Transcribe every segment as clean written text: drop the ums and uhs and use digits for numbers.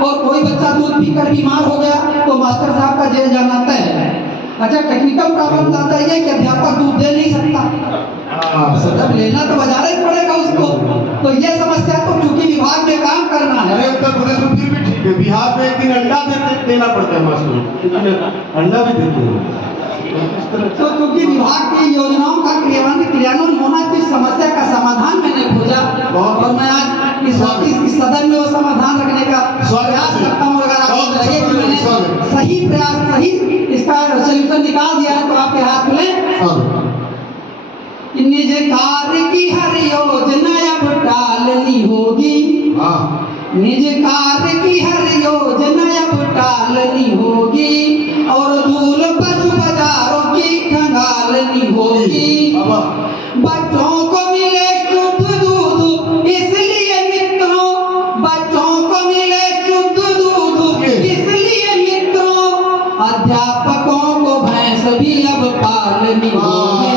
और कोई बच्चा दूध पीकर बीमार हो गया तो मास्टर साहब का जेल जाना तय है। अच्छा, टेक्निकल प्रॉब्लम आता है कि अध्यापक दूध दे नहीं सकता, जब लेना तो बाजार ही पड़ेगा उसको। तो ये समस्या तो चूंकि विभाग में काम करना है। अरे उत्तर प्रदेश में फिर भी ठीक है, बिहार में एक दिन अंडा देना पड़ता है मास्टर, अंडा भी देते हैं। तो क्योंकि विभाग की योजनाओं का क्रियान्वयन होना तो इस समस्या का समाधान मैंने खोजा और मैं आज इस सदन में वो समाधान रखने का प्रयास करता हूँ। अगर आपको लगे कि मैंने सही प्रयास सही इसका सोल्यूशन निकाल दिया है तो आपके हाथ खुले। निज कार्य की हर योजना अब टालनी होगी, निज कार्य की हर योजना अब टालनी होगी और धूल पशु बाजारों की खंगालनी होगी। बच्चों को मिले शुद्ध दूध इसलिए मित्रों, बच्चों को मिले शुद्ध दूध इसलिए मित्रों, अध्यापकों को भैंस भी अब पालनी होगी।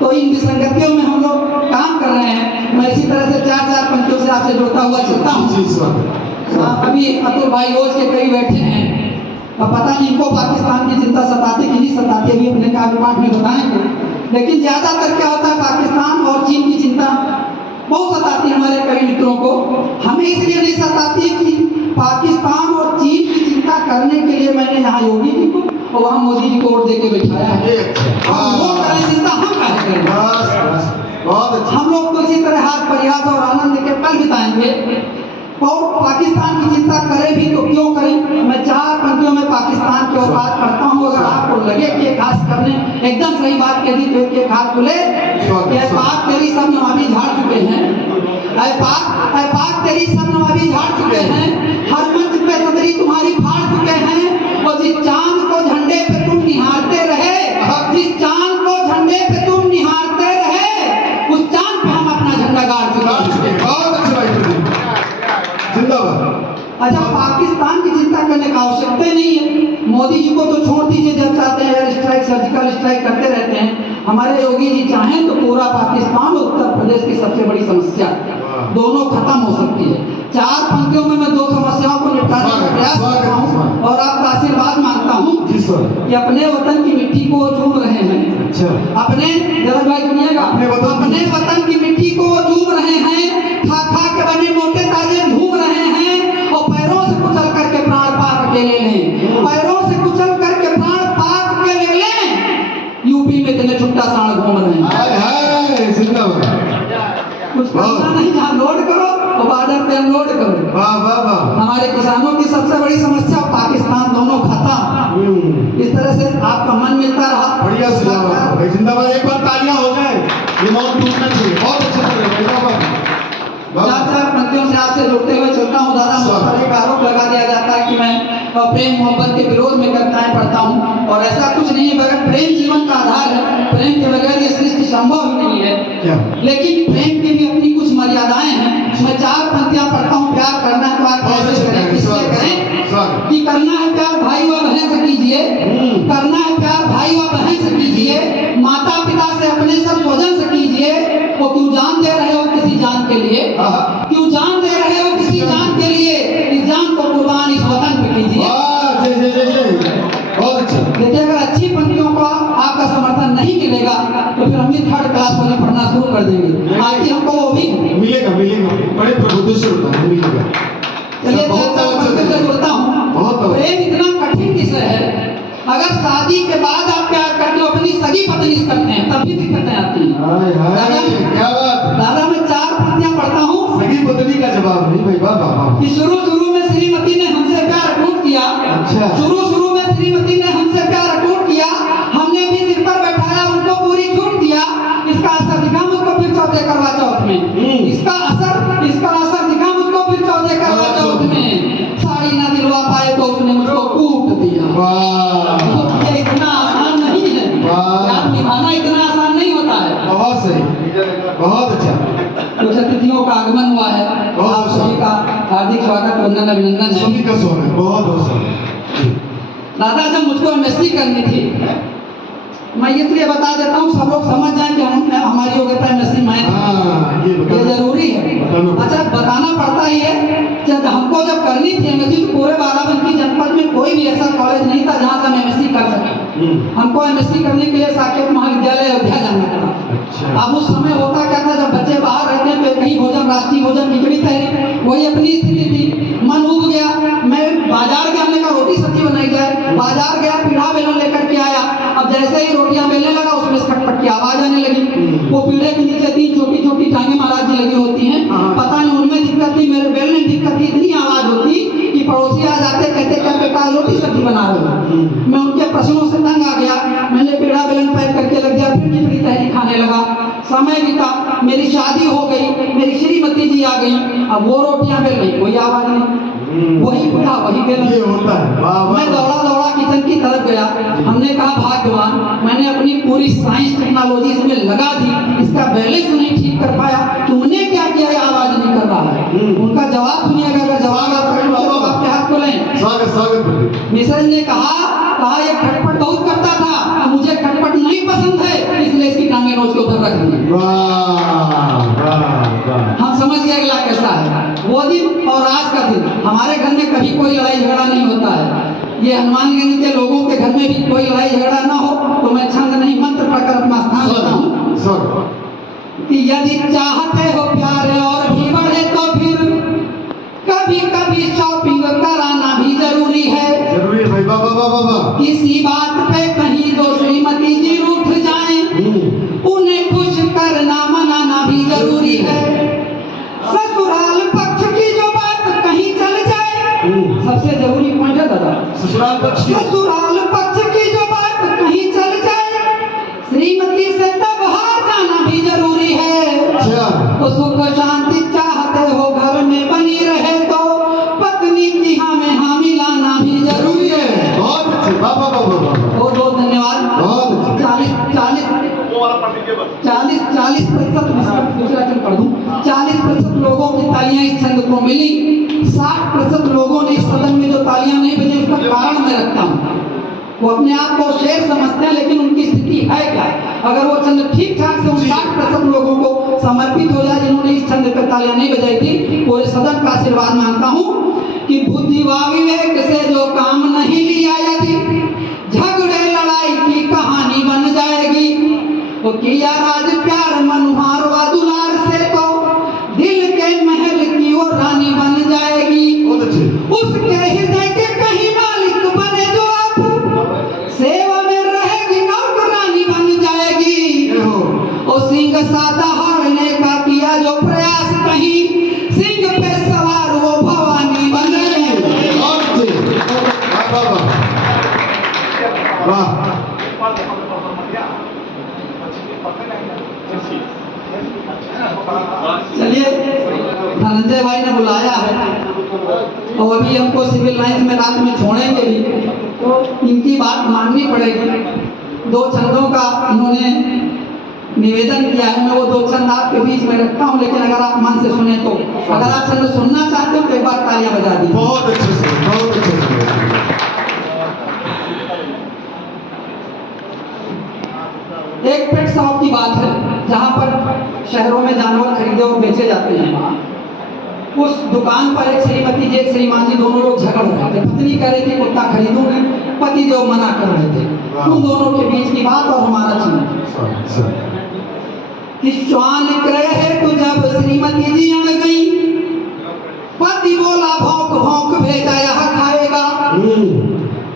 तो इन विसंगतियों में हम लोग काम कर रहे हैं। मैं इसी तरह से चार चार पंक्तियों से आपसे जुड़ता हुआ चलता हूँ। अभी अतुल भाई रोज के कई बैठे हैं, अब पता नहीं इनको पाकिस्तान की चिंता सताती कि नहीं सताती, अभी अपने काव्य पाठ में बताएंगे। लेकिन ज्यादातर क्या होता है, पाकिस्तान और चीन की चिंता बहुत सताती है हमारे कई मित्रों को। हमें इसलिए नहीं सताती कि पाकिस्तान और चीन की चिंता करने के लिए मैंने यहाँ योगी जी को और वहाँ मोदी जी को वोट देके बिठाया है। हम लोग करें चिंता, हम काहे करें? हम लोग तो इसी तरह हाथ परिहास और आनंद के पल बिताएंगे। और पाकिस्तान की चिंता करें भी तो क्यों करें? मैं चार पंक्तियों में पाकिस्तान के औकात करता हूँ। अगर आपको लगे कि खास करने एकदम सही बात कह दी तो एक हाथ खुले। पाक तेरी सब नवाबी झाड़ चुके हैं, पाक तेरी सब नवाबी झाड़ चुके हैं, हर मंच पे सदरी तुम्हारी फाड़ चुके हैं। और जिस चांद को झंडे पे तुम निहारते रहे, जिस चांद को झंडे पे तुम निहारते रहे, उस चांद पे हम अपना झंडा गाड़ चुके हैं। अच्छा, पाकिस्तान की चिंता करने का आवश्यकता नहीं है। मोदी जी को तो छोड़ दीजिए, जब चाहते हैं एयर स्ट्राइक सर्जिकल स्ट्राइक करते रहते हैं। हमारे योगी जी चाहें तो पूरा पाकिस्तान और उत्तर प्रदेश की सबसे बड़ी समस्या दोनों खत्म हो सकती है। चार पंक्तियों में मैं दो समस्याओं को निपटाने का प्रयास कर रहा हूँ और आपका आशीर्वाद मांगता हूँ कि अपने वतन की मिट्टी को चूम रहे हैं। अपने जरद भाई सुनिएगा, अपने वतन की मिट्टी को चूम रहे हैं, खा खा के बने मोटे ताजे घूम रहे हैं और पैरों से कुचल करके प्राण पाक के ले लें, पैरों से कुचल करके प्राण पाक के ले लें। यूपी में इतने छुट्टा साण घूम रहे हैं। कुछ करना नहीं, जहाँ लोड करो तो बॉर्डर पे अनलोड करो। हमारे किसानों की सबसे बड़ी समस्या पाकिस्तान, दोनों खत्म। इस तरह से आपका मन मिलता रहा। बढ़िया सुझाव, जिंदाबाद। एक बार तालियां हो जाए, ये मौत टूटना चाहिए। बहुत अच्छा चार चार पंक्तियों से आपसे जुड़ते हुए चलता हूँ। दादा, मुझ पर एक आरोप लगा दिया जाता है कि मैं प्रेम मोहब्बत के विरोध में कविताएं पढ़ता हूँ, और ऐसा कुछ नहीं है। बगैर प्रेम जीवन का आधार है, प्रेम के बगैर ये सृष्टि संभव ही नहीं है। लेकिन प्रेम की भी अपनी कुछ मर्यादाएं हैं। मैं चार पंक्तियां पढ़ता हूँ। प्यार करना है तो आप कैसे करें, किससे करें? कि करना है प्यार भाई व बहन से कीजिए, करना है प्यार भाई व बहन से कीजिए, माता पिता से, अपने सब स्वजन से कीजिए। वो क्यों जान दे रहे हो किसी जान के लिए, क्यों जान दे रहे हो किसी जान के लिए, इस जान को कुर्बान इस वतन पे कीजिए। देखिए, अगर अच्छी पंक्तियों को आपका समर्थन नहीं मिलेगा तो फिर हम भी थर्ड क्लास वाले पढ़ना शुरू कर देंगे। आज हमको वो भी मिलेगा, बड़े प्रभुत्व मिलेगा। चलिए, से बोलता हूँ। प्रेम इतना कठिन विषय है, अगर शादी के बाद आप प्यार करते हो, अपनी सगी पत्नी से करते हैं, तब भी दिक्कतें आती हैं। क्या बात। दादा, मैं चार पंक्तियां पढ़ता हूँ। सगी पत्नी का जवाब नहीं भाई, बाबा। कि शुरू में श्रीमती ने हमसे प्यार अटूट किया। अच्छा। शुरू में श्रीमती ने हमसे प्यार अटूट किया, हमने भी सिर पर बैठाया, उनको पूरी छूट दिया। इसका असर दिखा मुझको फिर चौथे करवा चौथ में, इसका असर दिखा मुझको फिर चौथे करवा चौथ में। साड़ी ना दिलवा पाए तो उसने मुझको कूट दिया। तो ये इतना आसान नहीं है, प्यार निभाना इतना आसान नहीं होता है। बहुत सही, बहुत अच्छा। कुछ अतिथियों का आगमन हुआ है, आप सभी का हार्दिक स्वागत, वंदन, अभिनंदन है। सभी का स्वागत, बहुत स्वागत। दादा, जब मुझको एमएससी करनी थी, मैं इसलिए बता देता हूँ सब लोग समझ जाए कि हमारी योग्यता एमएससी में ये जरूरी है। हमको एमएससी करने के लिए साकेत महाविद्यालय अयोध्या जाना था। अच्छा। अब उस समय होता क्या था, जब बच्चे बाहर रहते हैं तो कहीं भोजन, राष्ट्रीय भोजन, खिचड़ी तहरी, वही अपनी स्थिति थी। मन उब गया, मैं बाजार गया, हमने कहा रोटी सब्जी बनाई जाए। बाजार गया, पीढ़ा बेलन लेकर के आया। अब जैसे ही रोटियां बेलने लगा, उसमें खटपट की आवाज आने लगी। वो पीढ़े के नीचे 3 छोटी छोटी टांगे महाराज जी लगी होती हैं, पता नहीं उनमें दिक्कत थी, मेरे बेलने दिक्कत थी, इतनी आवाज होती कि पड़ोसी आ जाते, कहते क्या बेटा रोटी सब्जी बना रहे हो। मैं उनके प्रश्नों से तंग आ गया, मैंने पीढ़ा बेलन पैक करके लग गया, फिर खिचड़ी तहरी खाने लगा। समय बीता, मेरी शादी हो गई, मेरी श्रीमती जी आ गई। अब वो रोटियां बेल रही, कोई आवाज नहीं, वही पीढ़ा वही बेलन। ये होता है। मैं दौड़ा दौड़ा किचन की तरफ गया। हमने कहा भाग्यवान, मैंने अपनी पूरी साइंस टेक्नोलॉजी इसमें लगा दी, इसका बैलेंस नहीं ठीक कर पाया, तुमने क्या किया, ये आवाज नहीं कर रहा है। उनका जवाब सुनिएगा, अगर जवाब आपके हाथ को लें। स्वागत। मिश्र ने कहा ये खटपट बहुत करता था, मुझे खटपट नहीं पसंद है, इसलिए इसकी टांगे नोच के उधर रख दी। हम समझ गए अगला कैसा है। वो दिन और आज का दिन, हमारे घर में कभी कोई लड़ाई झगड़ा नहीं होता है। ये हनुमानगंज के लोगों के घर में भी कोई लड़ाई झगड़ा ना हो तो मैं छंद नहीं मंत्र पढ़कर अपना स्थान लेता हूँ कि यदि चाहते हो प्यार और भी बढ़े तो फिर कभी कभी शॉपिंग कराना भी जरूरी है। जरूरी है भाई। बाबा किसी बात पे कहीं दो श्रीमती जी रूठ जाएं, उन्हें खुश करना मनाना भी जरूरी है। ससुराल पक्ष की जो बात कहीं चल जाए, सबसे जरूरी पॉइंट है दादा, ससुराल पक्ष की जो बात कहीं चल जाए, श्रीमती से तब हार जाना भी जरूरी है। तो सुख शांति चाहते हो घर में बनी रहे तो पत्नी की हाँ में हाँ मिलाना भी जरूरी है। बहुत अच्छे। बहुत धन्यवाद। 40% लोगों की तालियां इस छंद को मिली, 60% लोगों ने इस सदन में जो तालियां नहीं बजी, उसका कारण मैं रखता हूँ। वो अपने आप को शेर समझते हैं, लेकिन उनकी स्थिति है क्या। अगर वो छंद ठीक ठाक से उन 60% लोगों को समर्पित हो जाए जिन्होंने इस छंद पर तालियां नहीं बजाई थी, पूरे सदन का आशीर्वाद मांगता हूँ कि बुद्धि व विवेक से जो काम नहीं लिया, यदि झगड़े लड़ाई की कहानी बन जाएगी। तो किया राज प्यार मनुहार व दुलार से तो दिल के महल की वो रानी बन जाएगी। उसके हृदय के कहीं मालिक बने जो आप, सेवा में रहेगी नौकरानी बन जाएगी। और सिंह सादा हारने का किया जो प्रयास, कहीं सिंह पे सवार वो भवानी बन जाएगी। चलिए, धनंजय भाई ने बुलाया है और अभी हमको सिविल लाइंस में रात में छोड़ेंगे भी, तो इनकी बात माननी पड़ेगी। 2 छंदों का इन्होंने निवेदन किया है, मैं वो 2 छंद आपके बीच में रखता हूँ, लेकिन अगर आप मन से सुने तो, अगर आप छंद सुनना चाहते हो तो एक बार तालियां बजा दी। बहुत अच्छे से, बहुत अच्छे से। एक पेट शॉप की बात है, जहाँ पर शहरों में जानवर खरीदे और बेचे जाते हैं। उस दुकान पर एक श्रीमती जी, एक श्रीमान जी, दोनों लोग झगड़ रहे थे। पत्नी कह रही थी कुत्ता खरीदूंगी, पति देव मना कर रहे थे। उन दोनों के बीच की बात और हमारा चिन्ह कि श्वान क्रय है तो जब श्रीमती जी अड़ गई, पति बोला भौंक भौंक भेजा यह खाएगा।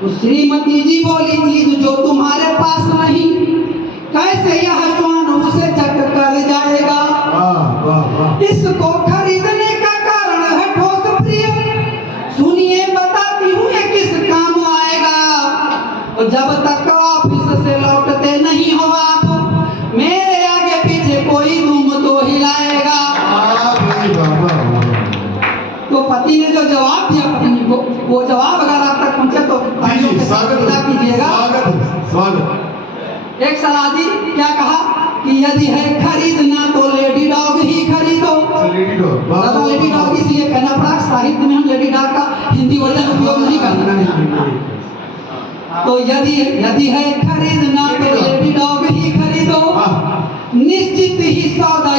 तो श्रीमती जी बोली चीज जो तुम्हारे पास नहीं, कैसे यह श्वान उसे चट कर जाएगा। इसको खरीदने का कारण है ठोस प्रिय, सुनिए बताती हूँ ये किस काम आएगा। और जब तक ऑफिस से लौटते नहीं हो आप, मेरे आगे पीछे कोई तुम तो हिलाएगा। तो पति ने जो जवाब दिया पत्नी को, वो जवाब अगर आप तक पहुंचे तो कीजिएगा। एक सलादी क्या कहा कि यदि है खरीदना तो लेडी डॉग ही खरीदो। दादा लेडी डॉग इसलिए कहना पड़ा, साहित्य में हम लेडी डॉग का हिंदी वर्जन उपयोग नहीं कर सकते। तो यदि है खरीदना तो लेडी डॉग ही खरीदो, निश्चित ही सौदा